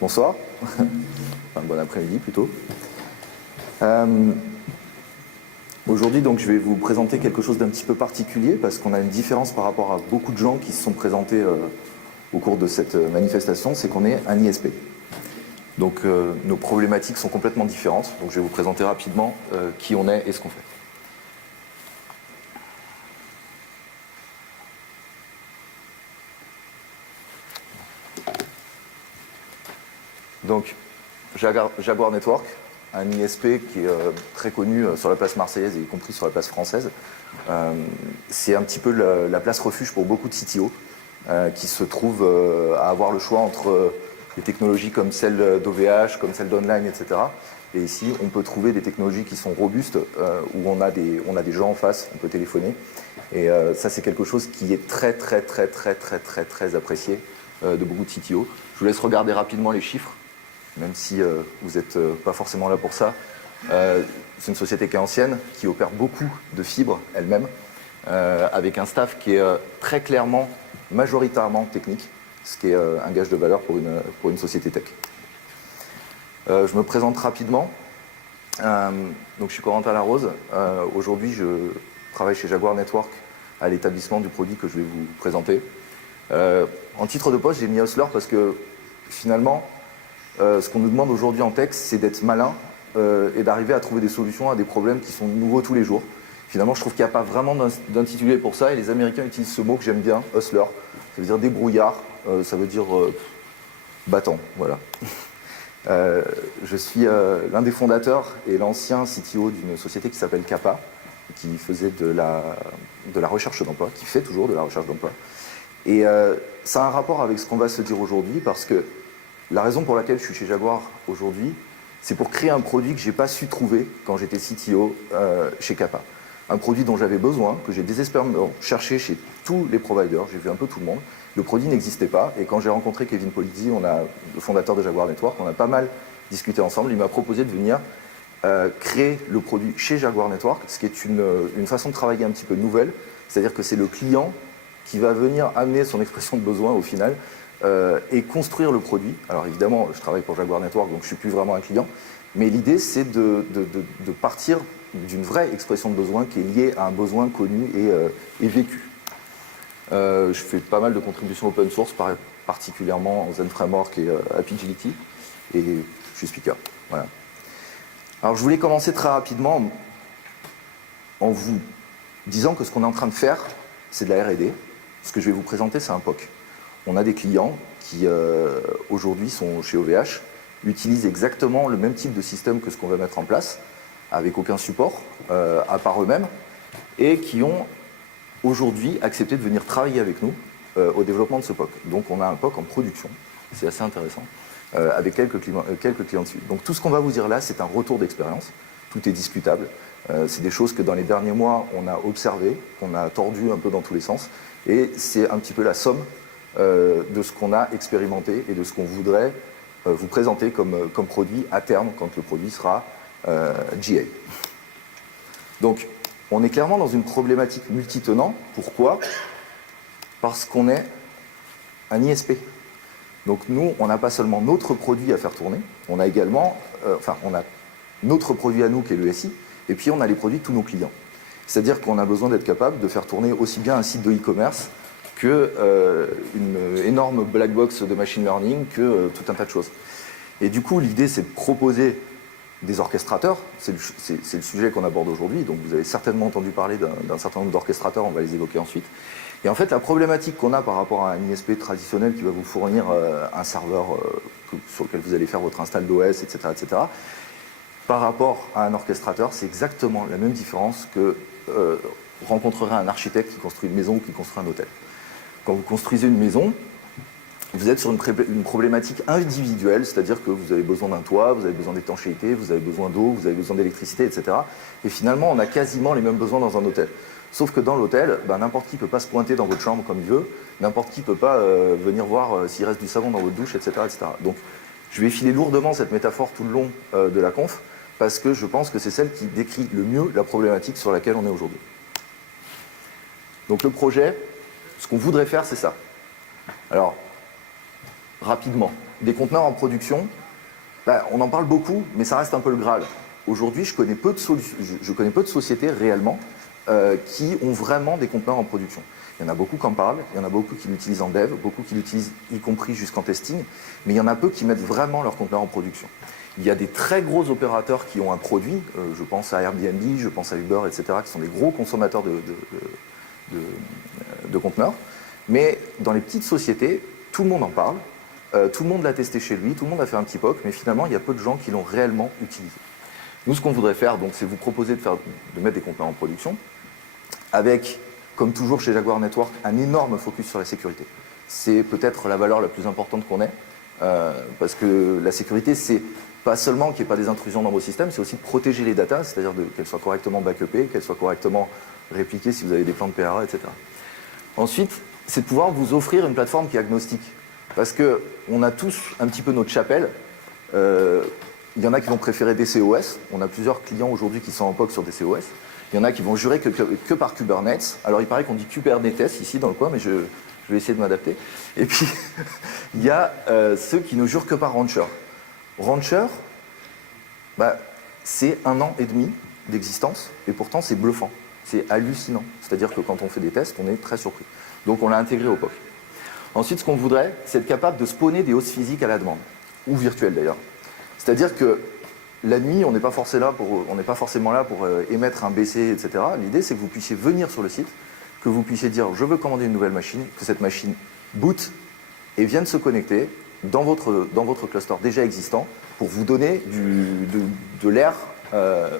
Bonsoir, enfin, bon après-midi plutôt. Aujourd'hui, donc, je vais vous présenter quelque chose d'un petit peu particulier parce qu'on a une différence par rapport à beaucoup de gens qui se sont présentés au cours de cette manifestation, c'est qu'on est un ISP. Donc nos problématiques sont complètement différentes, donc je vais vous présenter rapidement qui on est et ce qu'on fait. Donc, Jaguar Network, un ISP qui est très connu sur la place marseillaise et y compris sur la place française. C'est un petit peu la place refuge pour beaucoup de CTO qui se trouvent à avoir le choix entre des technologies comme celle d'OVH, comme celle d'Online, etc. Et ici, on peut trouver des technologies qui sont robustes, où on a des gens en face, on peut téléphoner. Et ça, c'est quelque chose qui est très apprécié de beaucoup de CTO. Je vous laisse regarder rapidement les chiffres, même si vous n'êtes pas forcément là pour ça. C'est une société qui est ancienne, qui opère beaucoup de fibres elle-même, avec un staff qui est très clairement, majoritairement technique, ce qui est un gage de valeur pour une société tech. Je me présente rapidement. Donc, je suis Corentin Larose. Aujourd'hui, je travaille chez Jaguar Network à l'établissement du produit que je vais vous présenter. En titre de poste, j'ai mis Hustler parce que finalement, ce qu'on nous demande aujourd'hui en tech, c'est d'être malin et d'arriver à trouver des solutions à des problèmes qui sont nouveaux tous les jours. Finalement, je trouve qu'il n'y a pas vraiment d'intitulé pour ça et les Américains utilisent ce mot que j'aime bien, Hustler. Ça veut dire débrouillard, ça veut dire battant, voilà. Je suis l'un des fondateurs et l'ancien CTO d'une société qui s'appelle Kappa, qui faisait de la recherche d'emploi, qui fait toujours de la recherche d'emploi. Et ça a un rapport avec ce qu'on va se dire aujourd'hui, parce que la raison pour laquelle je suis chez Jaguar aujourd'hui, c'est pour créer un produit que je n'ai pas su trouver quand j'étais CTO chez Kappa. Un produit dont j'avais besoin, que j'ai désespérément cherché chez tous les providers, j'ai vu un peu tout le monde. Le produit n'existait pas, et quand j'ai rencontré Kevin Polizzi, le fondateur de Jaguar Network, on a pas mal discuté ensemble. Il m'a proposé de venir créer le produit chez Jaguar Network, ce qui est une façon de travailler un petit peu nouvelle, c'est-à-dire que c'est le client qui va venir amener son expression de besoin au final et construire le produit. Alors évidemment, je travaille pour Jaguar Network, donc je ne suis plus vraiment un client, mais l'idée c'est de partir d'une vraie expression de besoin qui est liée à un besoin connu et vécu. Je fais pas mal de contributions open source, particulièrement Zen Framework et Apigility, et je suis speaker. Voilà. Alors je voulais commencer très rapidement en vous disant que ce qu'on est en train de faire, c'est de la R&D. Ce que je vais vous présenter, c'est un POC. On a des clients qui, aujourd'hui, sont chez OVH, utilisent exactement le même type de système que ce qu'on va mettre en place, avec aucun support, à part eux-mêmes, et qui ont aujourd'hui accepté de venir travailler avec nous au développement de ce POC. Donc on a un POC en production, c'est assez intéressant, avec quelques clients dessus. Donc tout ce qu'on va vous dire là, c'est un retour d'expérience, tout est discutable. C'est des choses que dans les derniers mois, on a observé, qu'on a tordu un peu dans tous les sens, et c'est un petit peu la somme de ce qu'on a expérimenté et de ce qu'on voudrait vous présenter comme produit à terme, quand le produit sera GA. Donc, on est clairement dans une problématique multitenant. Pourquoi ? Parce qu'on est un ISP. Donc nous, on n'a pas seulement notre produit à faire tourner, on a également, on a notre produit à nous qui est le SI, et puis on a les produits de tous nos clients. C'est-à-dire qu'on a besoin d'être capable de faire tourner aussi bien un site de e-commerce que une énorme black box de machine learning, que tout un tas de choses. Et du coup, l'idée, c'est de proposer des orchestrateurs, c'est le sujet qu'on aborde aujourd'hui, donc vous avez certainement entendu parler d'un certain nombre d'orchestrateurs, on va les évoquer ensuite. Et en fait, la problématique qu'on a par rapport à un ISP traditionnel qui va vous fournir un serveur sur lequel vous allez faire votre install d'OS, etc., par rapport à un orchestrateur, c'est exactement la même différence que rencontrerait un architecte qui construit une maison ou qui construit un hôtel. Quand vous construisez une maison, vous êtes sur une problématique individuelle, c'est-à-dire que vous avez besoin d'un toit, vous avez besoin d'étanchéité, vous avez besoin d'eau, vous avez besoin d'électricité, etc. Et finalement, on a quasiment les mêmes besoins dans un hôtel. Sauf que dans l'hôtel, n'importe qui ne peut pas se pointer dans votre chambre comme il veut, n'importe qui ne peut pas venir voir s'il reste du savon dans votre douche, etc., etc. Donc, je vais filer lourdement cette métaphore tout le long de la conf, parce que je pense que c'est celle qui décrit le mieux la problématique sur laquelle on est aujourd'hui. Donc le projet, ce qu'on voudrait faire, c'est ça. Alors, rapidement, des conteneurs en production, on en parle beaucoup, mais ça reste un peu le Graal. Aujourd'hui, je connais peu de sociétés réellement qui ont vraiment des conteneurs en production. Il y en a beaucoup qui en parlent, il y en a beaucoup qui l'utilisent en dev, beaucoup qui l'utilisent y compris jusqu'en testing, mais il y en a peu qui mettent vraiment leur conteneur en production. Il y a des très gros opérateurs qui ont un produit, je pense à Airbnb, je pense à Uber, etc., qui sont des gros consommateurs de conteneurs. Mais dans les petites sociétés, tout le monde en parle, tout le monde l'a testé chez lui, tout le monde a fait un petit POC, mais finalement, il y a peu de gens qui l'ont réellement utilisé. Nous, ce qu'on voudrait faire, donc, c'est vous proposer de mettre des conteneurs en production, avec, comme toujours chez Jaguar Network, un énorme focus sur la sécurité. C'est peut-être la valeur la plus importante qu'on ait, parce que la sécurité, c'est pas seulement qu'il n'y ait pas des intrusions dans vos systèmes, c'est aussi de protéger les datas, c'est-à-dire qu'elles soient correctement backupées, qu'elles soient correctement répliquées si vous avez des plans de PRA, etc. Ensuite, c'est de pouvoir vous offrir une plateforme qui est agnostique. Parce qu'on a tous un petit peu notre chapelle. Il y en a qui vont préférer DCOS. On a plusieurs clients aujourd'hui qui sont en POC sur DCOS. Il y en a qui vont jurer que par Kubernetes. Alors il paraît qu'on dit Kubernetes ici dans le coin, mais je vais essayer de m'adapter. Et puis, il y a ceux qui ne jurent que par Rancher. Rancher, c'est 1 an et demi d'existence, et pourtant c'est bluffant. C'est hallucinant. C'est-à-dire que quand on fait des tests, on est très surpris. Donc on l'a intégré au POC. Ensuite, ce qu'on voudrait, c'est être capable de spawner des hosts physiques à la demande, ou virtuels d'ailleurs. C'est-à-dire que la nuit, on n'est pas forcément là pour émettre un BC, etc. L'idée, c'est que vous puissiez venir sur le site, que vous puissiez dire « je veux commander une nouvelle machine », que cette machine boot et vienne se connecter dans votre cluster déjà existant pour vous donner de l'air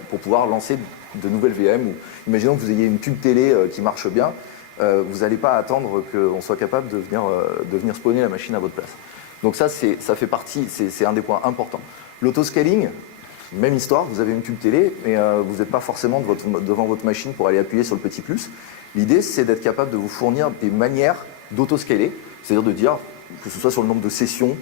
pour pouvoir lancer de nouvelles VM. Ou, imaginons que vous ayez une tube télé qui marche bien, vous n'allez pas attendre qu'on soit capable de venir spawner la machine à votre place. Donc ça fait partie, c'est un des points importants. L'autoscaling, même histoire, vous avez une tube télé, mais vous n'êtes pas forcément devant votre machine pour aller appuyer sur le petit plus. L'idée, c'est d'être capable de vous fournir des manières d'autoscaler, c'est-à-dire de dire, que ce soit sur le nombre de sessions,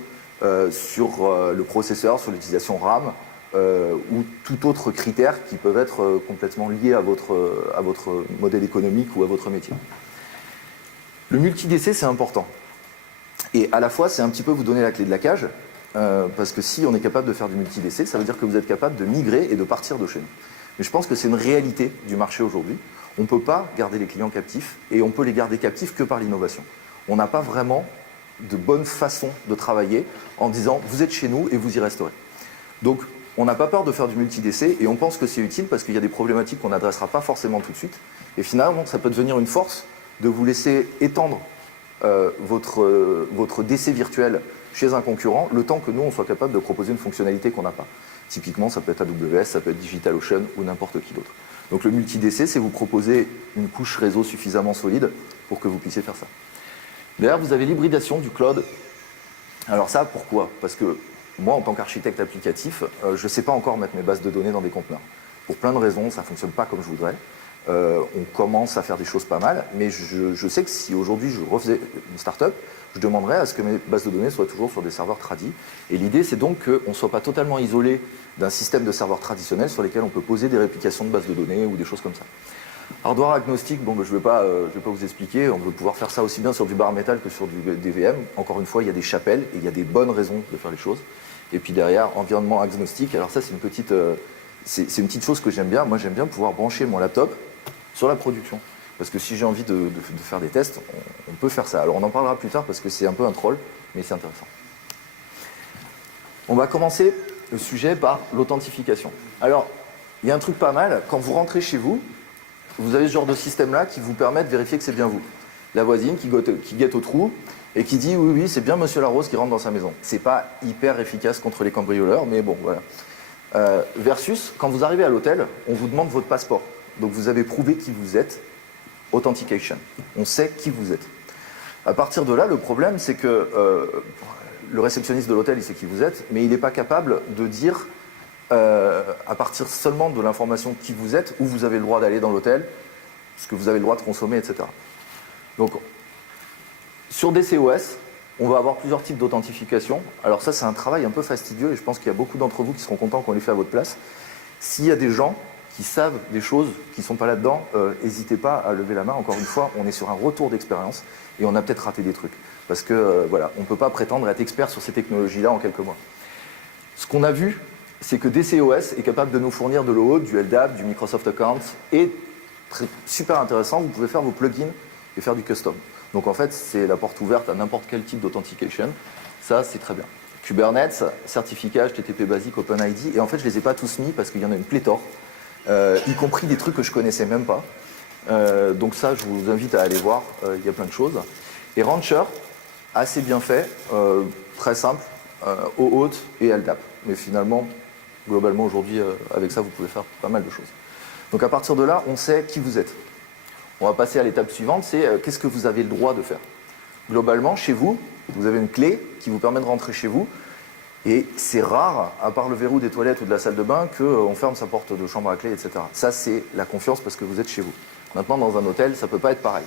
sur le processeur, sur l'utilisation RAM, ou tout autre critère qui peuvent être complètement liés à votre modèle économique ou à votre métier. Le multi-DC, c'est important. Et à la fois, c'est un petit peu vous donner la clé de la cage, parce que si on est capable de faire du multi-DC, ça veut dire que vous êtes capable de migrer et de partir de chez nous. Mais je pense que c'est une réalité du marché aujourd'hui. On ne peut pas garder les clients captifs, et on peut les garder captifs que par l'innovation. On n'a pas vraiment de bonne façon de travailler en disant « vous êtes chez nous et vous y resterez ». Donc, on n'a pas peur de faire du multi-DC, et on pense que c'est utile parce qu'il y a des problématiques qu'on n'adressera pas forcément tout de suite. Et finalement, ça peut devenir une force de vous laisser étendre votre DC virtuel chez un concurrent, le temps que nous, on soit capable de proposer une fonctionnalité qu'on n'a pas. Typiquement, ça peut être AWS, ça peut être DigitalOcean ou n'importe qui d'autre. Donc le multi-DC, c'est vous proposer une couche réseau suffisamment solide pour que vous puissiez faire ça. D'ailleurs, vous avez l'hybridation du cloud. Alors ça, pourquoi? Parce que moi, en tant qu'architecte applicatif, je ne sais pas encore mettre mes bases de données dans des conteneurs. Pour plein de raisons, ça ne fonctionne pas comme je voudrais. On commence à faire des choses pas mal, mais je sais que si aujourd'hui je refaisais une start-up, je demanderais à ce que mes bases de données soient toujours sur des serveurs tradis. Et l'idée, c'est donc qu'on ne soit pas totalement isolé d'un système de serveurs traditionnels sur lesquels on peut poser des réplications de bases de données ou des choses comme ça. Hardware agnostique, bon, je ne vais pas vous expliquer, on veut pouvoir faire ça aussi bien sur du bare metal que sur des VM. Encore une fois, il y a des chapelles et il y a des bonnes raisons de faire les choses. Et puis derrière, environnement agnostique, alors ça c'est une petite chose que j'aime bien. Moi j'aime bien pouvoir brancher mon laptop sur la production. Parce que si j'ai envie de faire des tests, on peut faire ça. Alors on en parlera plus tard parce que c'est un peu un troll, mais c'est intéressant. On va commencer le sujet par l'authentification. Alors, il y a un truc pas mal, quand vous rentrez chez vous, vous avez ce genre de système-là qui vous permet de vérifier que c'est bien vous. La voisine qui guette au trou et qui dit « oui, c'est bien Monsieur Larose qui rentre dans sa maison ». C'est pas hyper efficace contre les cambrioleurs, mais bon, voilà. Versus, quand vous arrivez à l'hôtel, on vous demande votre passeport. Donc vous avez prouvé qui vous êtes, authentication. On sait qui vous êtes. À partir de là, le problème, c'est que le réceptionniste de l'hôtel, il sait qui vous êtes, mais il n'est pas capable de dire, à partir seulement de l'information qui vous êtes, où vous avez le droit d'aller dans l'hôtel, ce que vous avez le droit de consommer, etc. Donc, sur DCOS, on va avoir plusieurs types d'authentification. Alors ça, c'est un travail un peu fastidieux, et je pense qu'il y a beaucoup d'entre vous qui seront contents qu'on les fait à votre place. S'il y a des gens qui savent des choses qui ne sont pas là-dedans, n'hésitez pas à lever la main. Encore une fois, on est sur un retour d'expérience et on a peut-être raté des trucs. Parce que voilà, on ne peut pas prétendre être expert sur ces technologies-là en quelques mois. Ce qu'on a vu, c'est que DCOS est capable de nous fournir de l'OAuth, du LDAP, du Microsoft Account, et super intéressant, vous pouvez faire vos plugins et faire du custom. Donc en fait, c'est la porte ouverte à n'importe quel type d'authentication. Ça, c'est très bien. Kubernetes, certificat, HTTP basique, OpenID, et en fait, je ne les ai pas tous mis parce qu'il y en a une pléthore, y compris des trucs que je ne connaissais même pas. Donc ça, je vous invite à aller voir, il y a plein de choses. Et Rancher, assez bien fait, très simple, OAuth et LDAP. Mais finalement, globalement, aujourd'hui, avec ça, vous pouvez faire pas mal de choses. Donc à partir de là, on sait qui vous êtes. On va passer à l'étape suivante, c'est qu'est-ce que vous avez le droit de faire. Globalement, chez vous, vous avez une clé qui vous permet de rentrer chez vous. Et c'est rare, à part le verrou des toilettes ou de la salle de bain, qu'on ferme sa porte de chambre à clé, etc. Ça, c'est la confiance parce que vous êtes chez vous. Maintenant, dans un hôtel, ça ne peut pas être pareil.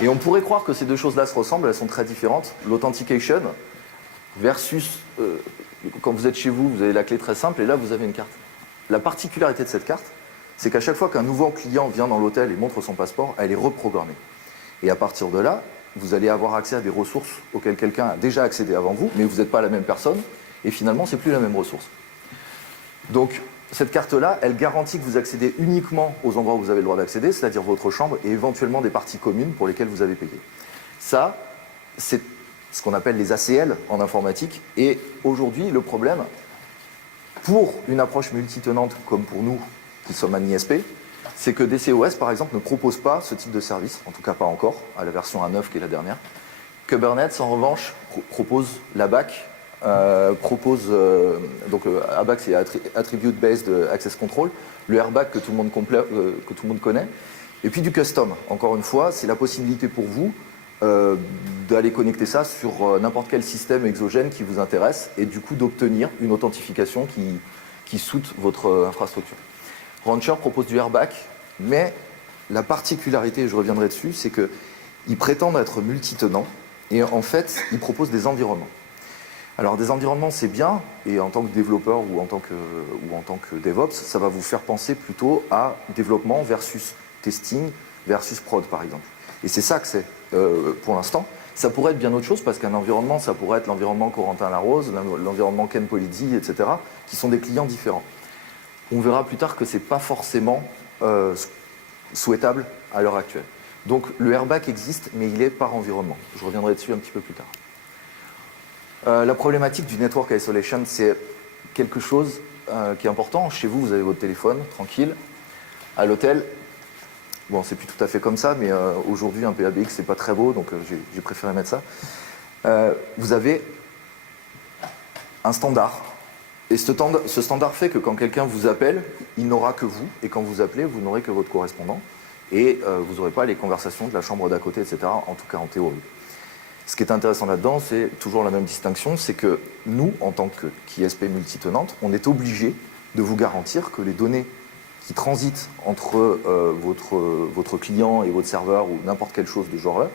Et on pourrait croire que ces deux choses-là se ressemblent, elles sont très différentes. L'authentication versus, quand vous êtes chez vous, vous avez la clé très simple et là, vous avez une carte. La particularité de cette carte, c'est qu'à chaque fois qu'un nouveau client vient dans l'hôtel et montre son passeport, elle est reprogrammée. Et à partir de là, vous allez avoir accès à des ressources auxquelles quelqu'un a déjà accédé avant vous, mais vous n'êtes pas la même personne, et finalement, ce n'est plus la même ressource. Donc, cette carte-là, elle garantit que vous accédez uniquement aux endroits où vous avez le droit d'accéder, c'est-à-dire votre chambre, et éventuellement des parties communes pour lesquelles vous avez payé. Ça, c'est ce qu'on appelle les ACL en informatique, et aujourd'hui, le problème, pour une approche multitenante comme pour nous, qui sommes un ISP, c'est que DCOS, par exemple, ne propose pas ce type de service, en tout cas pas encore, à la version 1.9 qui est la dernière. Kubernetes, en revanche, propose l'ABAC, ABAC c'est Attribute Based Access Control, le RBAC que tout le monde connaît, et puis du custom. Encore une fois, c'est la possibilité pour vous d'aller connecter ça sur n'importe quel système exogène qui vous intéresse, et du coup d'obtenir une authentification qui soute votre infrastructure. Rancher propose du RBAC, mais la particularité, et je reviendrai dessus, c'est qu'ils prétendent être multitenants et en fait, ils proposent des environnements. Alors des environnements, c'est bien, et en tant que développeur ou en tant que DevOps, ça va vous faire penser plutôt à développement versus testing versus prod, par exemple. Et c'est ça que c'est pour l'instant. Ça pourrait être bien autre chose, parce qu'un environnement, ça pourrait être l'environnement Corentin Larose, l'environnement Ken Polizzi, etc., qui sont des clients différents. On verra plus tard que ce n'est pas forcément souhaitable à l'heure actuelle. Donc le RBAC existe, mais il est par environnement. Je reviendrai dessus un petit peu plus tard. La problématique du network isolation, c'est quelque chose qui est important. Chez vous, vous avez votre téléphone, tranquille. À l'hôtel, bon, c'est plus tout à fait comme ça, mais aujourd'hui, un PABX, c'est pas très beau, donc j'ai préféré mettre ça. Vous avez un standard. Et ce standard fait que quand quelqu'un vous appelle, il n'aura que vous, et quand vous appelez, vous n'aurez que votre correspondant, et vous n'aurez pas les conversations de la chambre d'à côté, etc., en tout cas en théorie. Ce qui est intéressant là-dedans, c'est toujours la même distinction, c'est que nous, en tant qu'ISP multitenante, on est obligé de vous garantir que les données qui transitent entre votre client et votre serveur, ou n'importe quelle chose de ce genre-là,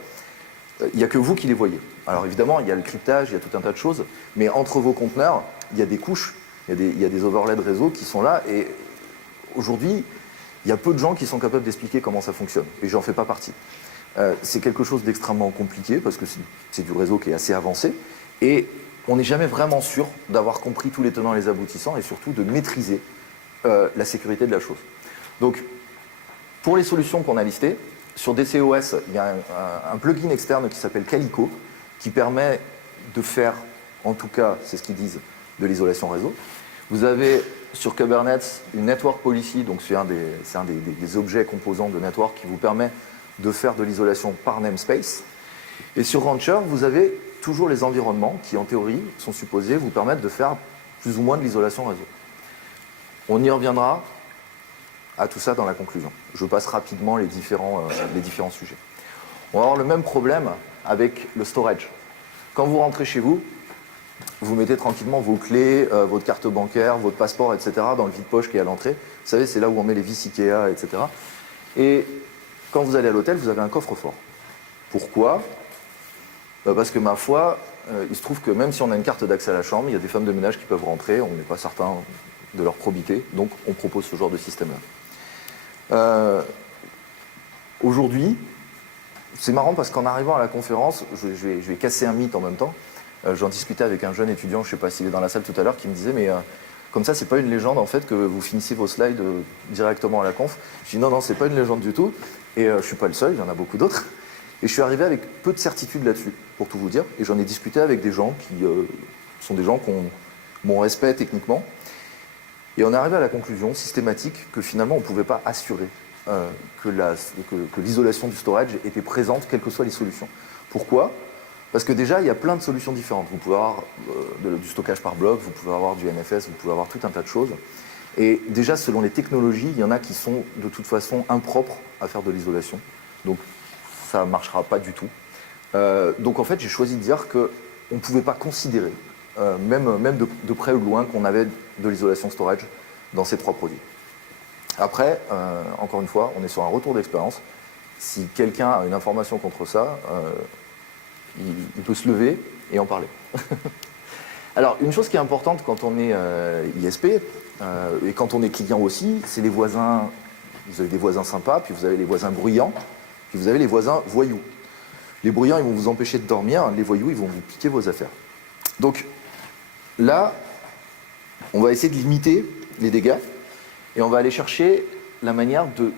il n'y a que vous qui les voyez. Alors évidemment, il y a le cryptage, il y a tout un tas de choses, mais entre vos conteneurs, il y a des couches, il y a des overlays de réseau qui sont là, et aujourd'hui, il y a peu de gens qui sont capables d'expliquer comment ça fonctionne, et j'en fais pas partie. C'est quelque chose d'extrêmement compliqué, parce que c'est du réseau qui est assez avancé, et on n'est jamais vraiment sûr d'avoir compris tous les tenants et les aboutissants, et surtout de maîtriser la sécurité de la chose. Donc, pour les solutions qu'on a listées, sur DCOS, il y a un plugin externe qui s'appelle Calico, qui permet de faire, en tout cas, c'est ce qu'ils disent, de l'isolation réseau. Vous avez sur Kubernetes une network policy, donc c'est un des objets composants de network qui vous permet de faire de l'isolation par namespace. Et sur Rancher, vous avez toujours les environnements qui, en théorie, sont supposés vous permettre de faire plus ou moins de l'isolation réseau. On y reviendra à tout ça dans la conclusion. Je passe rapidement les différents sujets. On va avoir le même problème avec le storage. Quand vous rentrez chez vous, vous mettez tranquillement vos clés, votre carte bancaire, votre passeport, etc. dans le vide-poche qui est à l'entrée. Vous savez, c'est là où on met les vis Ikea, etc. Et quand vous allez à l'hôtel, vous avez un coffre-fort. Pourquoi ? Parce que, ma foi, il se trouve que même si on a une carte d'accès à la chambre, il y a des femmes de ménage qui peuvent rentrer, on n'est pas certain de leur probité. Donc on propose ce genre de système-là. Aujourd'hui, c'est marrant parce qu'en arrivant à la conférence, je vais casser un mythe en même temps. J'en discutais avec un jeune étudiant, je ne sais pas s'il est dans la salle tout à l'heure, qui me disait mais comme ça, c'est pas une légende en fait que vous finissez vos slides directement à la conf. Je dis non, c'est pas une légende du tout. Et je suis pas le seul, il y en a beaucoup d'autres. Et je suis arrivé avec peu de certitude là-dessus, pour tout vous dire. Et j'en ai discuté avec des gens qui sont des gens qui ont mon respect techniquement. Et on est arrivé à la conclusion systématique que finalement on ne pouvait pas assurer que l'isolation du storage était présente, quelles que soient les solutions. Pourquoi ? Parce que déjà, il y a plein de solutions différentes. Vous pouvez avoir du stockage par bloc, vous pouvez avoir du NFS, vous pouvez avoir tout un tas de choses. Et déjà, selon les technologies, il y en a qui sont de toute façon impropres à faire de l'isolation. Donc, ça ne marchera pas du tout. Donc, en fait, j'ai choisi de dire qu'on ne pouvait pas considérer, même de près ou de loin, qu'on avait de l'isolation storage dans ces trois produits. Après, encore une fois, on est sur un retour d'expérience. Si quelqu'un a une information contre ça, il peut se lever et en parler. Alors, une chose qui est importante quand on est ISP, et quand on est client aussi, c'est les voisins. Vous avez des voisins sympas, puis vous avez les voisins bruyants, puis vous avez les voisins voyous. Les bruyants, ils vont vous empêcher de dormir, les voyous, ils vont vous piquer vos affaires. Donc, là, on va essayer de limiter les dégâts, et on va aller chercher la manière de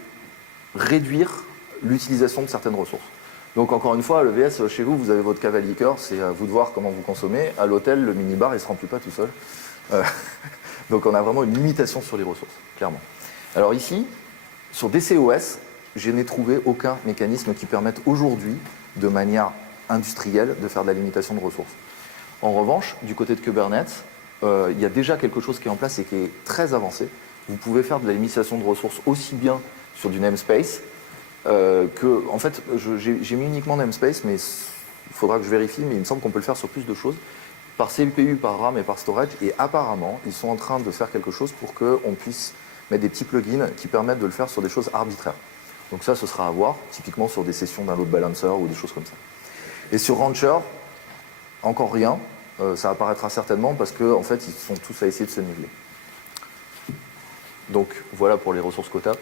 réduire l'utilisation de certaines ressources. Donc encore une fois, à l'EVS, chez vous, vous avez votre cave à liqueur, c'est à vous de voir comment vous consommez. À l'hôtel, le minibar, il ne se remplit pas tout seul. Donc on a vraiment une limitation sur les ressources, clairement. Alors ici, sur DCOS, je n'ai trouvé aucun mécanisme qui permette aujourd'hui, de manière industrielle, de faire de la limitation de ressources. En revanche, du côté de Kubernetes, il y a déjà quelque chose qui est en place et qui est très avancé. Vous pouvez faire de la limitation de ressources aussi bien sur du namespace, en fait, j'ai mis uniquement namespace, mais il faudra que je vérifie, mais il me semble qu'on peut le faire sur plus de choses, par CPU, par RAM et par storage, et apparemment, ils sont en train de faire quelque chose pour qu'on puisse mettre des petits plugins qui permettent de le faire sur des choses arbitraires. Donc ça, ce sera à voir, typiquement sur des sessions d'un load balancer ou des choses comme ça. Et sur Rancher, encore rien, ça apparaîtra certainement parce qu'en fait, ils sont tous à essayer de se niveler. Donc voilà pour les ressources quota.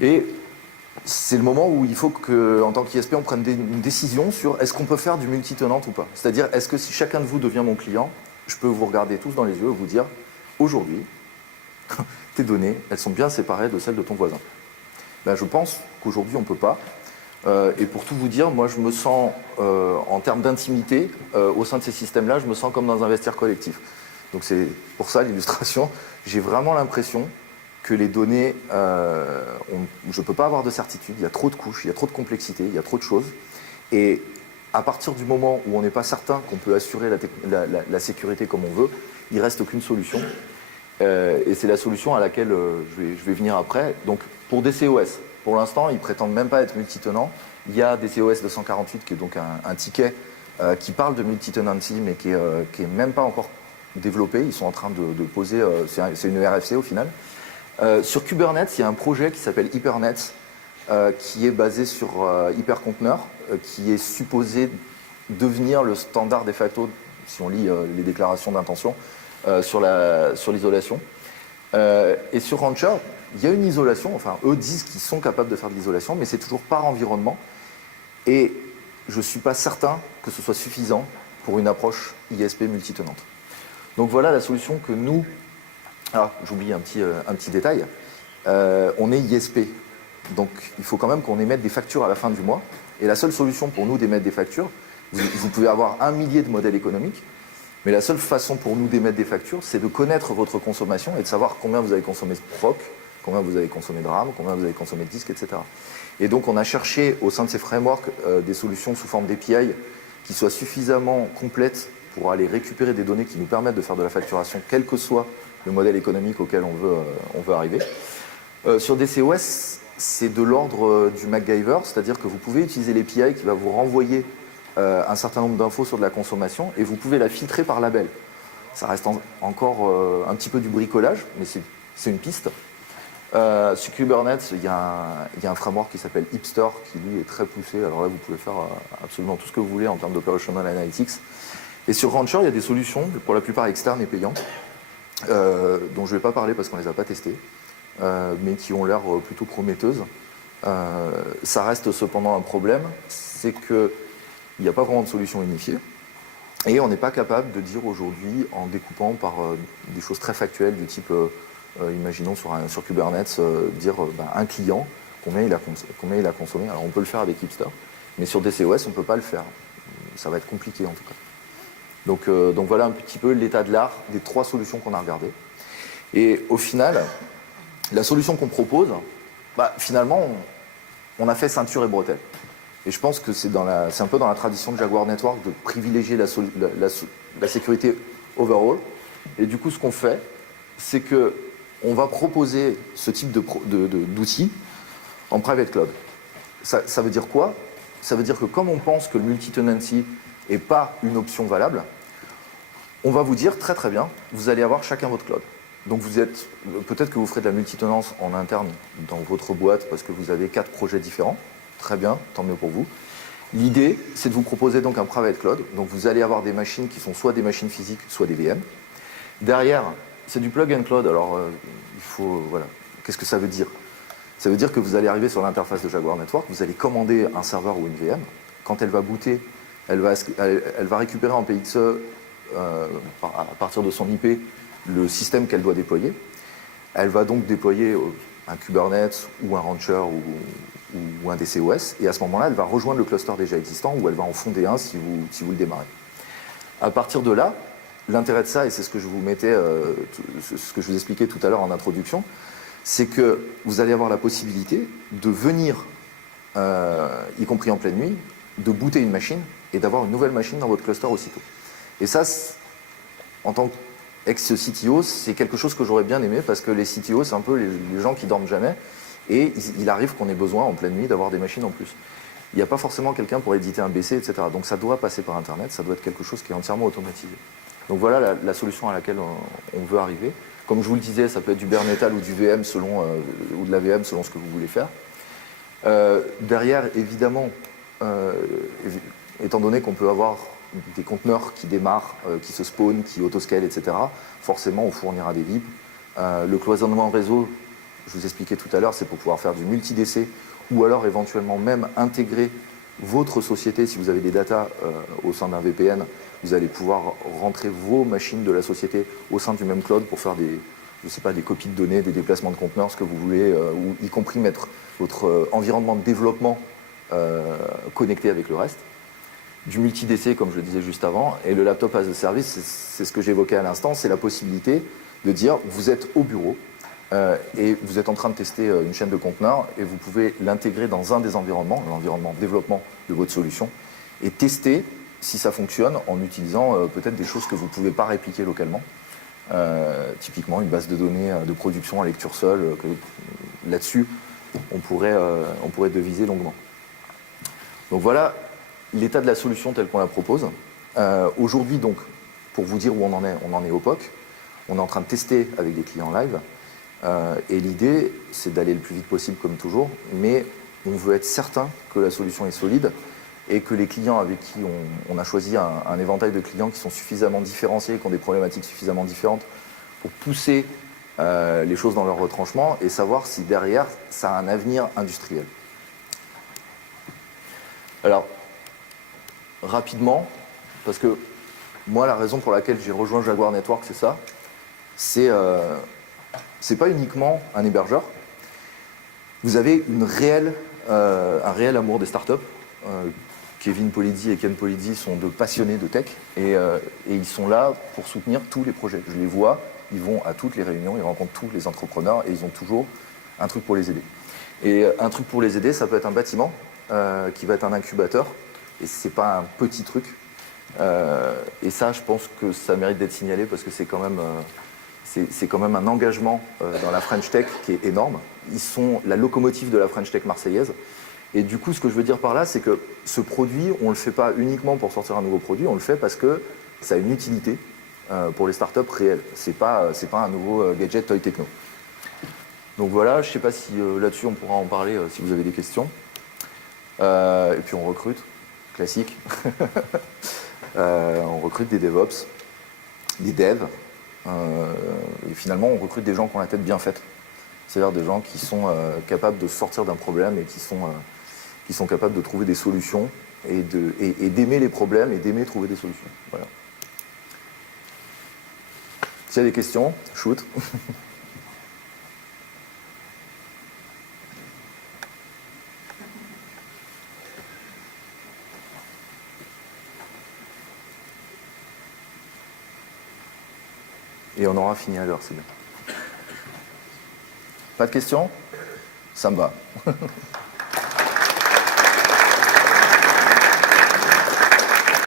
Et c'est le moment où il faut qu'en tant qu'ISP, on prenne une décision sur est-ce qu'on peut faire du multi-tenant ou pas. C'est-à-dire, est-ce que si chacun de vous devient mon client, je peux vous regarder tous dans les yeux et vous dire, aujourd'hui, tes données, elles sont bien séparées de celles de ton voisin. Ben, je pense qu'aujourd'hui, on ne peut pas. Et pour tout vous dire, moi, je me sens, en termes d'intimité, au sein de ces systèmes-là, je me sens comme dans un vestiaire collectif. Donc c'est pour ça l'illustration. J'ai vraiment l'impression que les données, je ne peux pas avoir de certitude, il y a trop de couches, il y a trop de complexité, il y a trop de choses. Et à partir du moment où on n'est pas certain qu'on peut assurer la sécurité comme on veut, il ne reste aucune solution. Et c'est la solution à laquelle je vais venir après. Donc pour DCOS, pour l'instant, ils ne prétendent même pas être multitenants. Il y a DCOS 248 qui est donc un ticket qui parle de multitenancy, mais qui est même pas encore développé. Ils sont en train de poser, c'est une RFC au final. Sur Kubernetes, il y a un projet qui s'appelle Hypernet, qui est basé sur hyperconteneur, qui est supposé devenir le standard de facto, si on lit les déclarations d'intention, sur l'isolation. Et sur Rancher, il y a une isolation, enfin eux disent qu'ils sont capables de faire de l'isolation, mais c'est toujours par environnement. Et je ne suis pas certain que ce soit suffisant pour une approche ISP multitenante. Donc voilà la solution que nous... Ah, j'oublie un petit détail. On est ISP, donc il faut quand même qu'on émette des factures à la fin du mois. Et la seule solution pour nous d'émettre des factures, vous pouvez avoir 1 millier de modèles économiques, mais la seule façon pour nous d'émettre des factures, c'est de connaître votre consommation et de savoir combien vous avez consommé de proc, combien vous avez consommé de RAM, combien vous avez consommé de disques, etc. Et donc on a cherché au sein de ces frameworks des solutions sous forme d'API qui soient suffisamment complètes pour aller récupérer des données qui nous permettent de faire de la facturation, quel que soit le modèle économique auquel on veut arriver. Sur DCOS, c'est de l'ordre du MacGyver, c'est-à-dire que vous pouvez utiliser l'API qui va vous renvoyer un certain nombre d'infos sur de la consommation et vous pouvez la filtrer par label. Ça reste encore un petit peu du bricolage, mais c'est une piste. Sur Kubernetes, il y a un framework qui s'appelle Hipster qui lui est très poussé. Alors là, vous pouvez faire absolument tout ce que vous voulez en termes d'operational analytics. Et sur Rancher, il y a des solutions, pour la plupart externes et payantes, dont je ne vais pas parler parce qu'on ne les a pas testés, mais qui ont l'air plutôt prometteuses. Ça reste cependant un problème, c'est qu'il n'y a pas vraiment de solution unifiée. Et on n'est pas capable de dire aujourd'hui, en découpant par des choses très factuelles du type, imaginons sur Kubernetes, dire un client, combien il a consommé. Alors on peut le faire avec Hipster, mais sur DCOS, on ne peut pas le faire. Ça va être compliqué en tout cas. Donc voilà un petit peu l'état de l'art des 3 solutions qu'on a regardées. Et au final, la solution qu'on propose, finalement, on a fait ceinture et bretelle. Et je pense que c'est un peu dans la tradition de Jaguar Network de privilégier la sécurité overall. Et du coup, ce qu'on fait, c'est qu'on va proposer ce type d'outils en private cloud. Ça veut dire quoi? Ça veut dire que comme on pense que le multi-tenancy n'est pas une option valable, on va vous dire très très bien, vous allez avoir chacun votre cloud. Donc peut-être que vous ferez de la multi-tenance en interne dans votre boîte parce que vous avez 4 projets différents. Très bien, tant mieux pour vous. L'idée, c'est de vous proposer donc un private cloud. Donc vous allez avoir des machines qui sont soit des machines physiques, soit des VM. Derrière, c'est du plug and cloud. Alors, voilà. Qu'est-ce que ça veut dire? Ça veut dire que vous allez arriver sur l'interface de Jaguar Network, vous allez commander un serveur ou une VM. Quand elle va booter, elle va récupérer en PXE, à partir de son IP, le système qu'elle doit déployer. Elle va donc déployer un Kubernetes ou un Rancher ou un DCOS, et à ce moment-là, elle va rejoindre le cluster déjà existant ou elle va en fonder un si vous le démarrez. À partir de là, l'intérêt de ça, et c'est ce que je vous expliquais tout à l'heure en introduction, c'est que vous allez avoir la possibilité de venir, y compris en pleine nuit, de booter une machine et d'avoir une nouvelle machine dans votre cluster aussitôt. Et ça, en tant qu'ex-CTO, c'est quelque chose que j'aurais bien aimé parce que les CTO, c'est un peu les gens qui dorment jamais. Et il arrive qu'on ait besoin en pleine nuit d'avoir des machines en plus. Il n'y a pas forcément quelqu'un pour éditer un BC, etc. Donc ça doit passer par Internet, ça doit être quelque chose qui est entièrement automatisé. Donc voilà la solution à laquelle on veut arriver. Comme je vous le disais, ça peut être du bare metal ou du VM ou de la VM selon ce que vous voulez faire. Derrière, évidemment, étant donné qu'on peut avoir des conteneurs qui démarrent, qui se spawnent, qui autoscalent, etc., forcément on fournira des VIP. Le cloisonnement réseau, je vous expliquais tout à l'heure, c'est pour pouvoir faire du multi-DC ou alors éventuellement même intégrer votre société. Si vous avez des datas au sein d'un VPN, vous allez pouvoir rentrer vos machines de la société au sein du même cloud pour faire des copies de données, des déplacements de conteneurs, ce que vous voulez, ou y compris mettre votre environnement de développement connecté avec le reste. Du multi-DC, comme je le disais juste avant, et le laptop as a service, c'est ce que j'évoquais à l'instant, c'est la possibilité de dire vous êtes au bureau, et vous êtes en train de tester une chaîne de conteneurs et vous pouvez l'intégrer dans un des environnements, l'environnement de développement de votre solution, et tester si ça fonctionne en utilisant peut-être des choses que vous ne pouvez pas répliquer localement. Typiquement une base de données de production à lecture seule, là-dessus on pourrait deviser longuement. Donc voilà l'état de la solution telle qu'on la propose. Aujourd'hui donc, pour vous dire où on en est au POC, on est en train de tester avec des clients live. Et l'idée, c'est d'aller le plus vite possible comme toujours, mais on veut être certain que la solution est solide et que les clients avec qui on a choisi un éventail de clients qui sont suffisamment différenciés, qui ont des problématiques suffisamment différentes pour pousser les choses dans leur retranchement et savoir si derrière, ça a un avenir industriel. Alors, rapidement, parce que moi, la raison pour laquelle j'ai rejoint Jaguar Network, c'est ça, c'est pas uniquement un hébergeur. Vous avez un réel amour des startups. Kevin Polizzi et Ken Polizzi sont de passionnés de tech et ils sont là pour soutenir tous les projets. Je les vois, ils vont à toutes les réunions, ils rencontrent tous les entrepreneurs et ils ont toujours un truc pour les aider. Et un truc pour les aider, ça peut être un bâtiment qui va être un incubateur et c'est pas un petit truc. Et ça, je pense que ça mérite d'être signalé parce que c'est quand même un engagement dans la French Tech qui est énorme. Ils sont la locomotive de la French Tech marseillaise. Et du coup, ce que je veux dire par là, c'est que ce produit, on ne le fait pas uniquement pour sortir un nouveau produit, on le fait parce que ça a une utilité pour les startups réelles. C'est pas un nouveau gadget toy techno. Donc voilà, je ne sais pas si là-dessus on pourra en parler si vous avez des questions. Et puis on recrute, classique. On recrute des DevOps, des devs. Et finalement, on recrute des gens qui ont la tête bien faite. C'est-à-dire des gens qui sont capables de sortir d'un problème et qui sont capables de trouver des solutions et d'aimer les problèmes et d'aimer trouver des solutions. Voilà. S'il y a des questions, shoot. Et on aura fini à l'heure, c'est bien. Pas de questions? Ça me va.